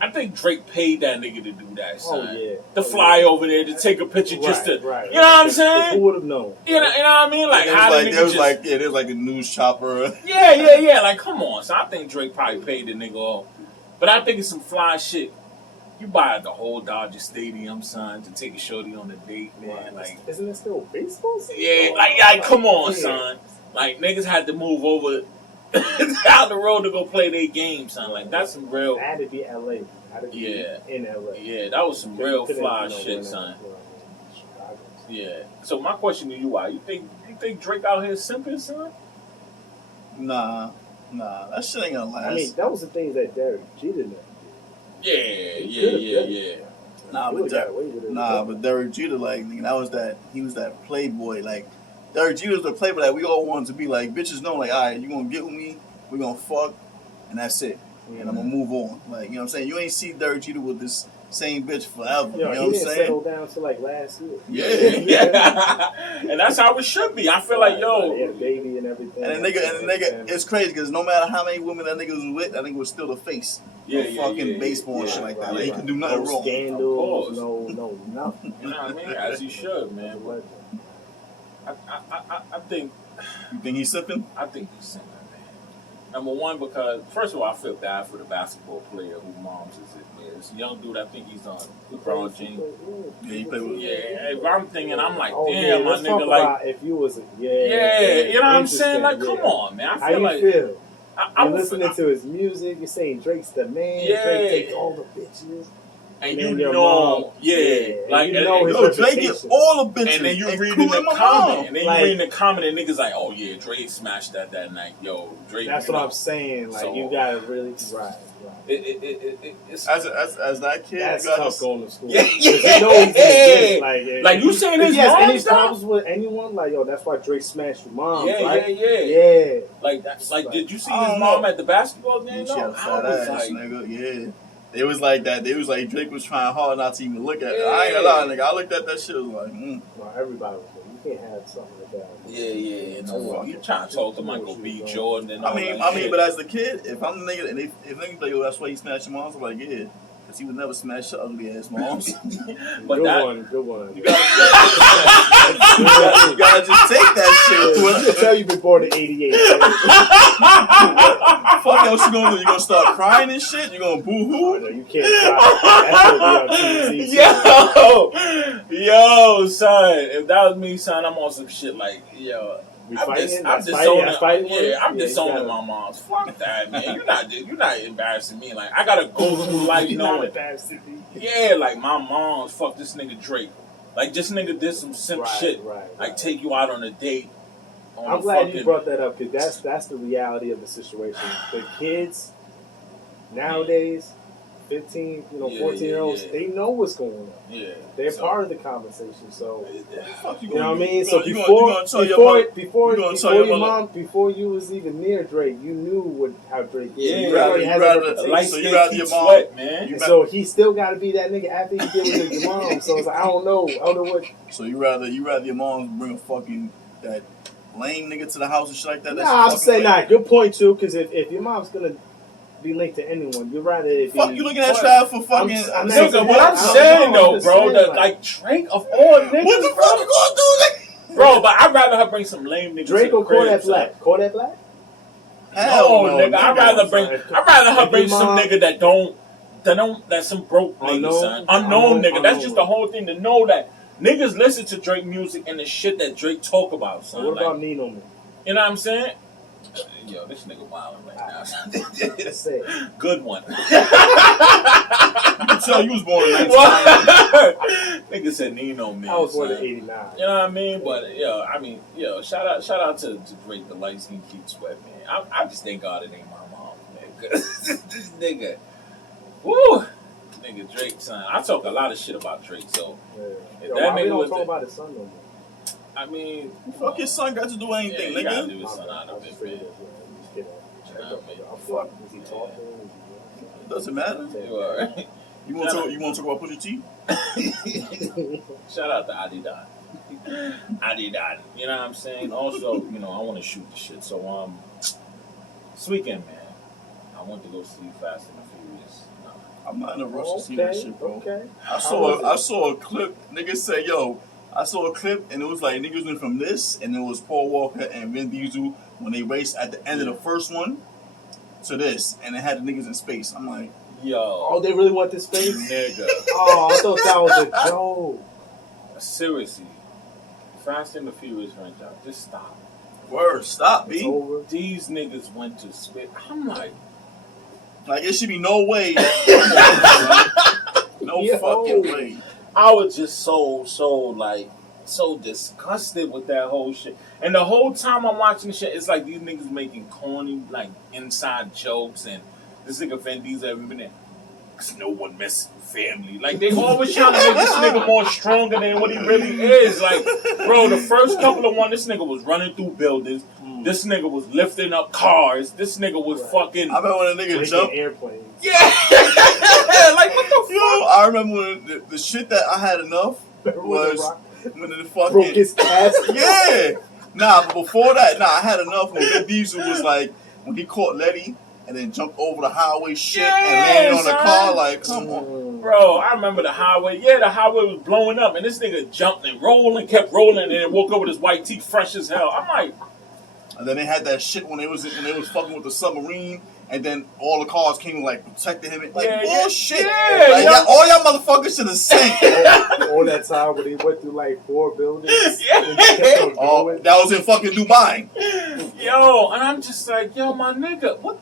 I think Drake paid that nigga to do that, son. Oh yeah. To fly over there to take a picture, just to, right. you know what I'm saying? Who would have known? You know what I mean? Like there how was the like, nigga there was just, like, yeah, there was like a news chopper. yeah. Like, come on. So I think Drake probably paid the nigga off. But I think it's some fly shit. You buy the whole Dodger Stadium, son, to take a shorty on a date, man. Right. Like, isn't it still baseball season? yeah, like, come on, son. Like, niggas had to move over down the road to go play their game, son. Like, that's some real. Had to be LA. Had to be in LA. Yeah, that was some real fly shit, son. Yeah. So my question to you, you think Drake out here simping, son? Nah, that shit ain't gonna last. I mean, that was the things that Derek Jeter did. Yeah. But Derek Jeter, like, nigga, he was that playboy. Like, Derek Jeter was the playboy that we all wanted to be. Like, bitches know, like, all right, you gonna get with me, we gonna fuck, and that's it. And I'm gonna move on. Like, you know what I'm saying? You ain't see Derek Jeter with this same bitch forever. Yo, you know he what I'm didn't saying? settle down to like last year. Yeah. And that's how it should be. I feel like, yo. He had a baby and everything. And the nigga, it's crazy because no matter how many women that nigga was with, that nigga was still the face. Fucking baseball and shit like that. Like, he can do nothing wrong. Scandals, no, nothing. You know what I mean? As he should, man. But I think. You think he's sipping? I think he's sipping, man. Number one, because first of all, I feel bad for the basketball player who moms is it. Yeah, this young dude, I think he's on LeBron James. Yeah, he played with. Yeah, if I'm thinking, I'm like, Oh, damn, my nigga, like, if you was, you know what I'm saying? Like, come on, man. I How feel you like feel? I'm You're listening to his music. You're saying Drake's the man. Yeah. Drake takes all the bitches. and then you your know, mom, like, you know his Yo, Drake reputation. gets all the bitches. and then you reading including the my comment, mom. and then Like- you reading the comment, and niggas like, oh yeah, Drake smashed that night. Yo, Drake. That's you what know. I'm saying. Like, So- you gotta really right. It's As that kid, That's you gotta tough just, going to school. Yeah. 'Cause you know he's gonna get it. Like, you saying if his he has mom's any though? problems with anyone, like, yo, that's why Drake smashed your mom, Yeah, right? yeah. Like, did you see I his don't mom know. at the basketball game? she had a No, fat I was ass, like, nigga. Yeah. It was like that. It was like Drake was trying hard not to even look at it. Yeah. I ain't gonna lie, nigga. I looked at that shit. Was like, Well, everybody was like, you can't have something like that. yeah. No, you trying to talk to Michael B. Jordan and all I mean, that shit. but as a kid, if I'm the nigga, and if niggas like, yo, that's why he smashed your moms, I'm like, yeah, because he would never smash your ugly ass moms. But good that- one, good one. You gotta just take that shit. You can tell you've been born in '88. Fuck else you gonna do? You gonna start crying and shit? You gonna boo hoo? No, you can't cry. That's gonna be on TMZ. Yo, son, if that was me, son, I'm on some shit like, yo. We I'm fighting? just That's disowning. fighting Yeah, words? I'm Yeah, disowning you my moms. Fuck that, man. You're not embarrassing me. Like, I gotta go through life You're not knowing. embarrassing me. Yeah, like my mom's fuck this nigga Drake. Like this nigga did some simp shit. Like take you out on a date. I'm glad you brought that up because that's the reality of the situation. The kids nowadays, 15, 14-year-olds, they know what's going on. Yeah, They're part of the conversation. So Fuck you know what I mean. So you gonna tell your mother- before you was even near Drake, you knew how Drake is. Yeah, He you already has a rather- reputation. light So you skin rather keep your mom- sweat, man. And so he still got to be that nigga after he did with your mom. So it's like, I don't know what. So you rather your mom bring a fucking that lame nigga to the house and shit like that? Nah, I'm saying nah. Good point too, because if your mom's gonna be linked to anyone, you'd rather it be. Fuck you looking at Trav for fucking. I'm Nigga, saying- what I'm I'm saying though, just bro, saying, that like- like Drake of all niggas, What the bro. fuck you gonna do, Bro, but I'd rather her bring some lame niggas. Drake to or the crib, Kodak son. Black? Kodak Black? Hell No, no, nigga. I'd rather her bring If some your mom- nigga that's some broke nigga, Unknown? son. Unknown nigga. That's Unknown. just the whole thing to know that niggas listen to Drake music and the shit that Drake talk about, son. What Like, about Nino Man? you know what I'm saying? Yo, this nigga wildin' right now. Just say it. Good one. You can tell you was born in 1990. Nigga said Nino man. I was born in son. '89. You know what I mean? But shout out to Drake, the light skin keep sweat, man. I just thank God it ain't my mom, man. 'Cause this nigga, woo, nigga Drake, son. I talk a lot of shit about Drake, so Yeah. if Yo, that why we nigga don't was talk the- about his son no more? I mean, Fuck his son got to do anything, yeah, you gotta nigga. do his son out I'll of just it, say man. this, I'm just kidding. Yeah, I'm fucking. Is he talking? It doesn't matter. You alright? You want to talk about Pusha T? Shout out to Adidas. Adidas. You know what I'm saying? Also, I want to shoot the shit. So, this weekend, man, I I went to go see Fast and the Furious. No. I'm not in a rush to see that shit, bro. Okay. I saw a clip. Niggas say, yo, I saw a clip and it was like niggas went from this and it was Paul Walker and Vin Diesel when they raced at the end of the first one to this and it had the niggas in space. I'm like, Yo. Oh, they really want this space? Nigga. Oh, I thought that was a joke. Seriously. Fast and the Furious franchise. Just stop. word, stop, It's B. over. These niggas went to space. I'm like, Like, it should be no way. No Yo. fucking way. I was just so disgusted with that whole shit. And the whole time I'm watching the shit, it's like these niggas making corny, like, inside jokes. And this nigga Vin Diesel haven't been there. Cause no one messes with family. Like, they always trying to make this nigga more stronger than what he really is. Like, bro, the first couple of one, this nigga was running through buildings. This nigga was lifting up cars. This nigga was fucking... I remember when a nigga Breaking jumped. airplanes. Yeah! Like, what the Yo, fuck? I remember when the shit that I had enough was when the fucking... Broke his casket. Yeah! Nah, but before that, I had enough when Vin Diesel was like, when he caught Letty and then jumped over the highway shit and landed on the son. car, like, come on. Bro, I remember the highway. Yeah, the highway was blowing up, and this nigga jumped and rolled and kept rolling, and then woke up with his white teeth fresh as hell. I'm like, And then they had that shit when they was fucking with the submarine, and then all the cars came and like protected him. Like, bullshit. Yeah, Like, all y'all motherfuckers should have sank. All that time when he went through like 4 buildings. Yeah. And kept on Oh, going. that was in fucking Dubai. yo, and I'm just like, yo, my nigga, what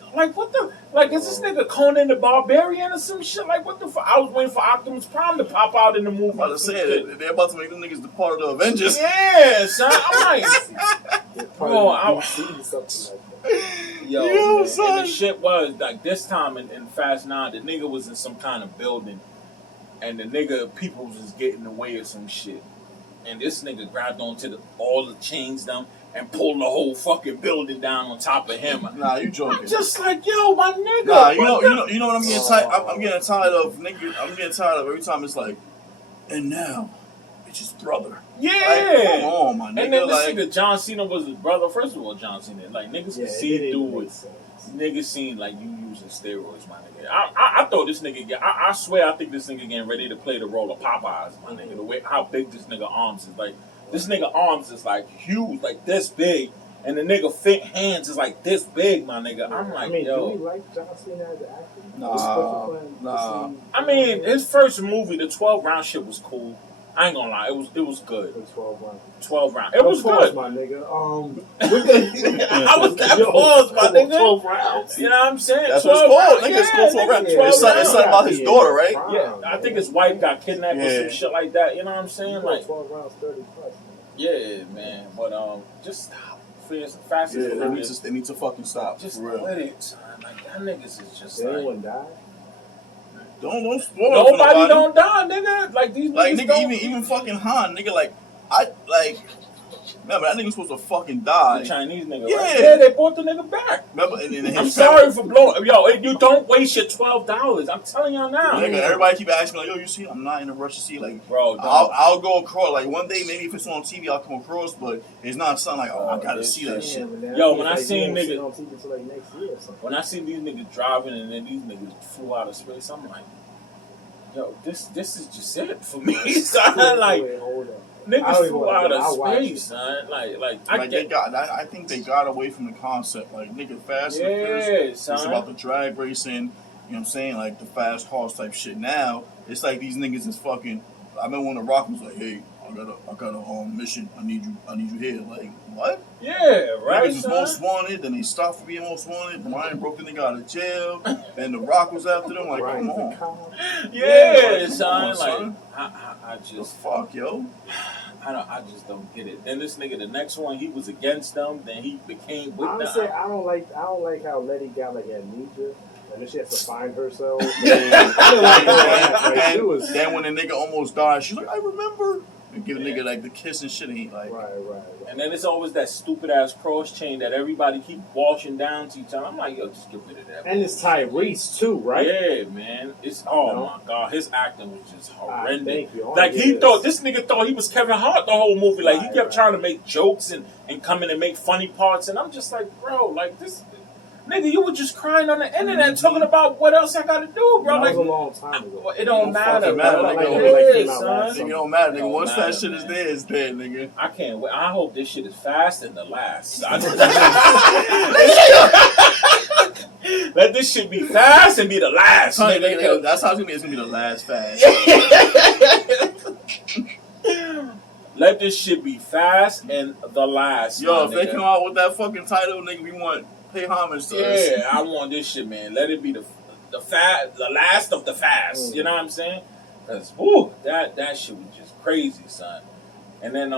the, like, is this nigga Conan the Barbarian or some shit? Like, what the fuck? I was waiting for Optimus Prime to pop out in the movie. I'm about to say that they're about to make them niggas the part of the Avengers. Yeah, son. I'm like, bro, DC, something like that. yo, Yo, man. son. And the shit was, like, this time in Fast 9, the nigga was in some kind of building, and the nigga, people was just getting away of some shit. And this nigga grabbed onto all the chains down and pulled the whole fucking building down on top of him. Nah, you joking. I'm just like, yo, my nigga. Nah, you know what I'm getting tired. Oh. I'm getting tired of nigga. I'm getting tired of every time it's like, and now it's his brother. Yeah. Like, come on, my nigga. And then this like, nigga John Cena was his brother. First of all, John Cena, like, niggas Yeah, can see it didn't through make it. sense. Niggas seen like you using steroids, my nigga. I thought this nigga. I swear, I think this nigga getting ready to play the role of Popeyes, my nigga. The way how big this nigga arms is, like this nigga arms is like huge, like this big, and the nigga fit hands is like this big, my nigga. I'm like, I mean, yo. do we like John Cena as an actor? Nah. I mean, his first movie, the 12 round shit was cool. I ain't gonna lie, it was good. 12 rounds. 12 round, it was good. my nigga. I was that paused, my nigga. 12 rounds. You know what I'm saying? That's what it's called. Nigga, it's called 12 rounds. nigga, 12 It's something rounds. about his daughter, right? Yeah, I think his wife got kidnapped or Yeah. some shit like that. You know what I'm saying? Like, 12 rounds, 30 plus. yeah, man. But just stop. Fast Yeah, as Furious. they need to fucking stop. Just for real. quit it, son. Like, that niggas is just Did like. anyone die? Don't spoil it for Nobody don't die, nigga. Like, these Like, niggas nigga, don't. even fucking Han, nigga, like, remember, that nigga was supposed to fucking The die. Chinese nigga, Yeah. right? Yeah, they brought the nigga back. Remember, and then I'm his sorry for blowing. Yo, you don't waste your $12. I'm telling y'all now. Nigga, everybody keep asking me, like, yo, you see, I'm not in a rush to see, like, Bro, don't. I'll go across, like, one day, maybe if it's on TV, I'll come across, but it's not something like, oh, I gotta see that shit. Yo, when I seen niggas niggas- on TV until like next year or something. When I see these niggas driving and then these niggas flew out of space, I'm like, yo, this is just it for me, son. Like, Wait, hold up. I niggas don't even flew wanna out do it. I'll of watch space, it. son. Like I think they got away from the concept, like, nigga, Fast and Furious, yeah, it's son. about the drag racing, you know what I'm saying, like, the fast cars type shit. Now, it's like these niggas is fucking, I remember when The Rock was like, hey, I got a mission, I need you here, like, what? Yeah, right, Niggas was son. most wanted, then they stopped for being most wanted. Brian broke the nigga out of jail, and The Rock was after them. Like, Brian's come a on, cop. Yeah, come son. on, Like, son. I the just, fuck, yo. I just don't get it. Then this nigga, the next one, he was against them. Then he became with Honestly, them. I don't like how Letty got like amnesia. And then she has to find herself. And, I didn't like her. Like, she and was then when the nigga almost died, she's like, I remember. And give the nigga like the kiss and shit, and he like, right. And then it's always that stupid ass cross chain that everybody keep washing down to each other. I'm like, yo, just get rid of that. And it's Tyrese too, right? Yeah, man. It's my god, his acting was just horrendous. Thank you. Like this nigga thought he was Kevin Hart the whole movie. Like he kept Right. trying to make jokes and come in and make funny parts, and I'm just like, bro, like this. Nigga, you were just crying on the internet talking about what else I gotta do, bro. That Like, was a long time ago. it don't matter, fucking matter, bro. nigga. Like, It it came is, out son. last Nigga, don't matter, nigga. Don't Once matter, that shit is man. there, it's there, nigga. I can't wait. I hope this shit is fast and the last. Let this shit be fast and be the last. Nigga, that's how it's gonna be. It's gonna be the last fast. Let this shit be fast and the last. Yo, my if they nigga. come out with that fucking title, nigga, we want pay homage to us. Yeah, I want this shit, man. Let it be the last of the fast. You know what I'm saying? Cause whoo, that shit was just crazy, son. And then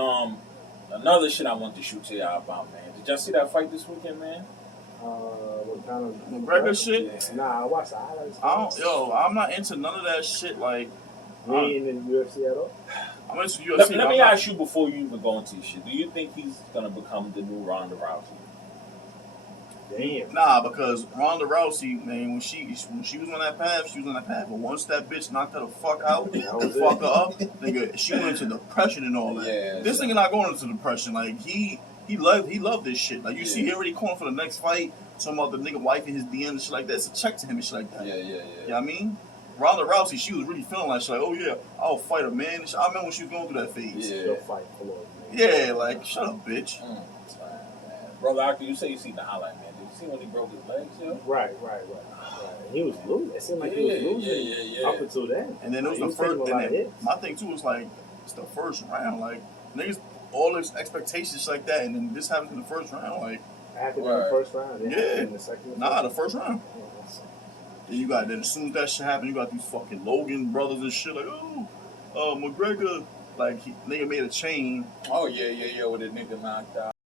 another shit I want to shoot to y'all about, man. Did y'all see that fight this weekend, man? What kind of McGregor shit? Yeah. Nah, I watched the highlights. I'm not into none of that shit. Like, You ain't in the UFC at all? I'm into UFC. Let me ask you before you even go into this shit. Do you think he's gonna become the new Ronda Rousey? Damn. Nah, because Ronda Rousey, man, when she was on that path, she was on that path. But once that bitch knocked her the fuck out, fuck her up, nigga, she went into depression and all that. Yeah, this nigga not going into depression. Like he loved this shit. Like you see, he already calling for the next fight. Talking about the nigga wife in his DM and shit like that. It's a check to him and shit like that. Yeah. You know what I mean? Ronda Rousey, she was really feeling like she's like, oh yeah, I'll fight a man. And shit. I remember when she was going through that phase. She'll fight for Lord, man. Yeah, like shut up, bitch. Brother, after you say you see the highlight, man. Did you see when he broke his legs, yo? Right. He was losing. It seemed like he was losing Yeah. up until then. And then it was He the first. taking a lot of And then hits. my thing too was like, it's the first round. Like niggas, all this expectations like that, and then this happens in the first round. Like, After the first round, Yeah. in the second. nah, the first round. Yeah, that's- Then you got then as soon as that shit happened, you got these fucking Logan brothers and shit. Like, McGregor, like nigga made a chain. Oh yeah, where the nigga knocked out.